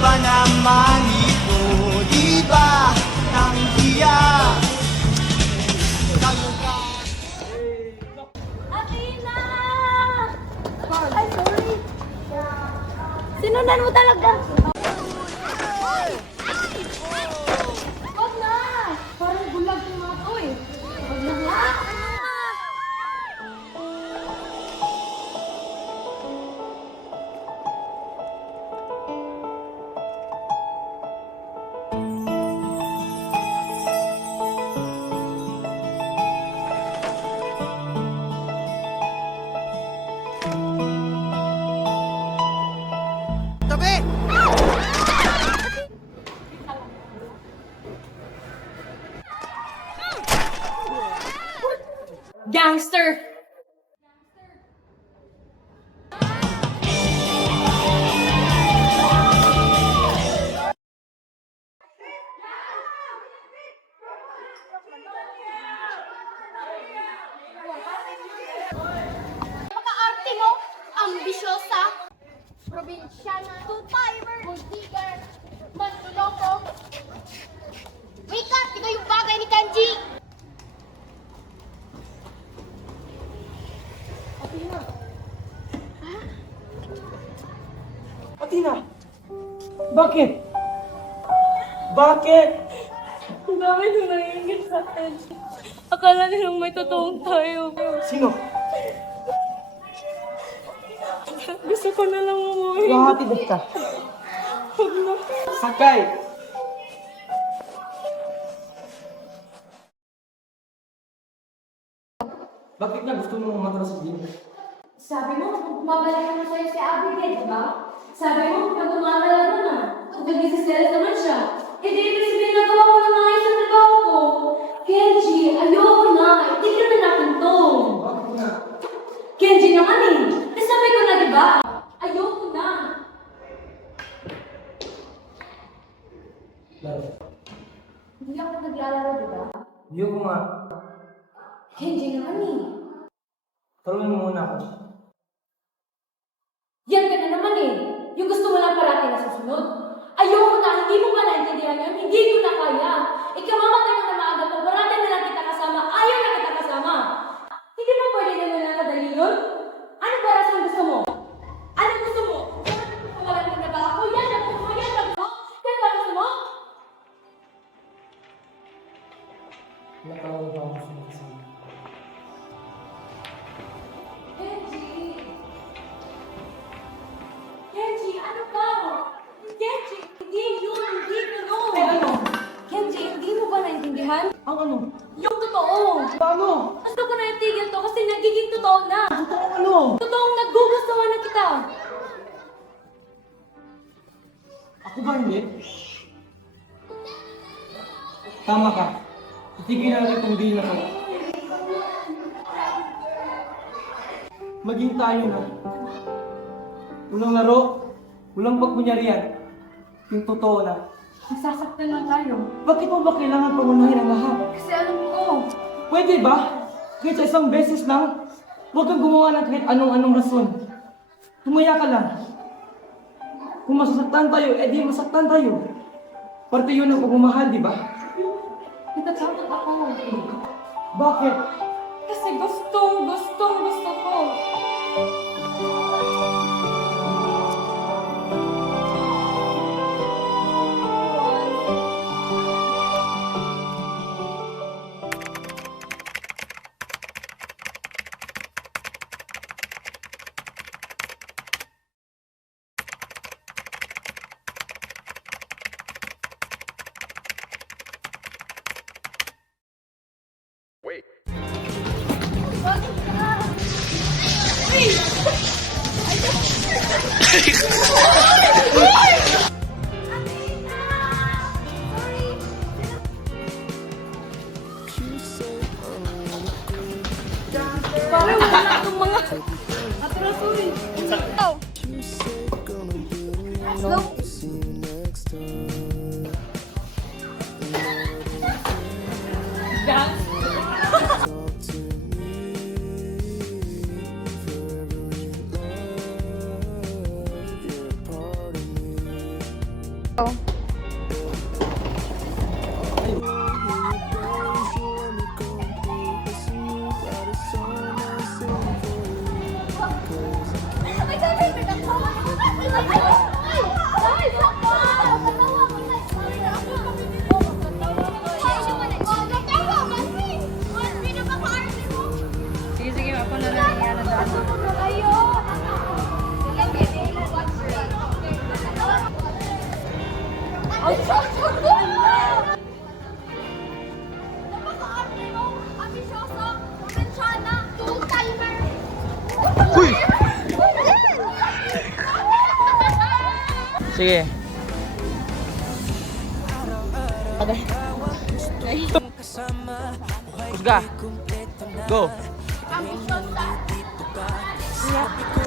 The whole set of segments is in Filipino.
ba naman ito? Di ba nang hiya? Athena! Ay, sorry. Sinundan mo talaga. Wag na! Parang bulag yung mga to eh. Wag na nga. Tabi! Gangster! Maka-arte mo, ambisyosa, probinsyana, two-timer, gold-digger, manluloko. Wake up! Ikaw yung bagay ni Kanji! Athena! Bakit? Bakit? Ang dami nung nangingit sa akin. Akala nilang may totoong tayo. Sino? Gusto ko na lang umuwi. Mahatid ka. Huwag na. Sakay! Bakit nga gusto mo matras sa gym? Sabi mo, mabalik naman sa'yo si Abigail, di ba? Sabi mo, pag tumatala na na, kung nag-isiselas naman siya, eh di ibig sabihin nagawa ko ng mga isang trabaho ko. Kenji, ayoko na. Itigil na natin to. Bakit nga? Kenji naman eh. Nasabi ko na, di ba? Ayoko na. Love. Hindi ako naglalaro, di ba? Ayoko nga. Kenji naman eh. Turuan mo muna ako. Yan ka na naman eh. Yung gusto mo lang parati na susunod. Ayoko na, hindi mo ba naintindihan yun? Hindi ko na kaya. Ikamamatay mo na maaga pa, parati na lang kita kasama. Ayaw na kita kasama. Hindi mo pwede na nanadali yun? Ano ba rason gusto mo? Ano gusto mo? Wala mo na ba ako? Yan ang gusto mo? Yan ang gusto mo? Yan ba gusto mo? Nakawag ba ako sa mga kasama? Kenji! Kenji, ano ba? Kenji, hindi yun, hindi ganun. Eh ano? Kenji, hindi mo ba naintindihan? Ang ano? Yung totoo. Paano? Gusto ko na itigil to kasi nagiging totoo na. Totoo ano? Totoong nagugustuhan na kita. Ako ba hindi? Tama ka. Itigil na natin itong deal na to. Maging tayo na. Walang laro, walang pagkunyarian. Yung totoo na. Nasasaktan lang tayo. Bakit mo ba kailangan pangunahin ang lahat? Kasi alam ko, Pwede ba? Kahit sa isang beses lang, huwag kang gumawa ng kahit anong rason. Tumaya ka lang. Kung masasaktan tayo, edi masaktan tayo. Parte yun ng pagmamahal, di ba? natatakot ako. Bakit? Kasi gusto ko. Parang wala itong mga atraso eh. Slow. Dance. Sige, sige, ako na lang yan ang daan. Napaka-arte mo, ambisyoso, probinsyana, two-timer. Sige. Kusga. Go. Ambisyosa,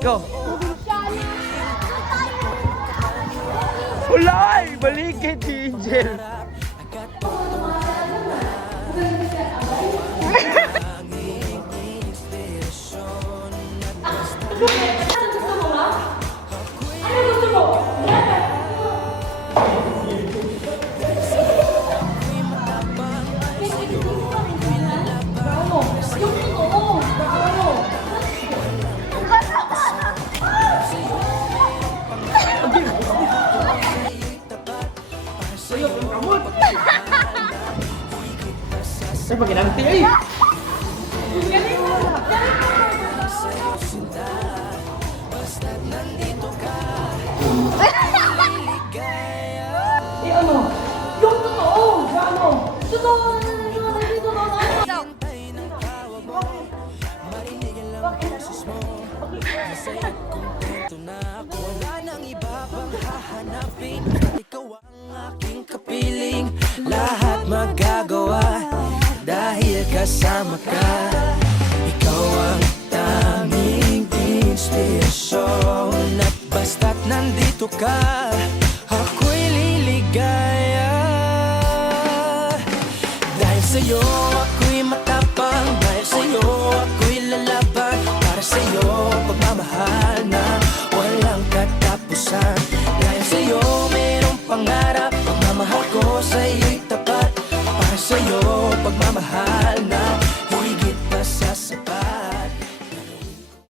Go. probinsyana, two-timer. Ulay! Balikin si Angel. Ano gusto mo, ha? Ano gusto mo? Bravo! Yung totoo! Bravo! Ay, pag inanti ay! Eh ano? Yung totoo! Bravo! Totoo! Totoo! Wala nang iba pang hahanapin. Ikaw ang aking kapiling. Lahat magagawa dahil kasama ka. Ikaw ang tanging inspirasyon. At basta't nandito ka, ako'y liligaya. Dahil sa'yo ako'y mata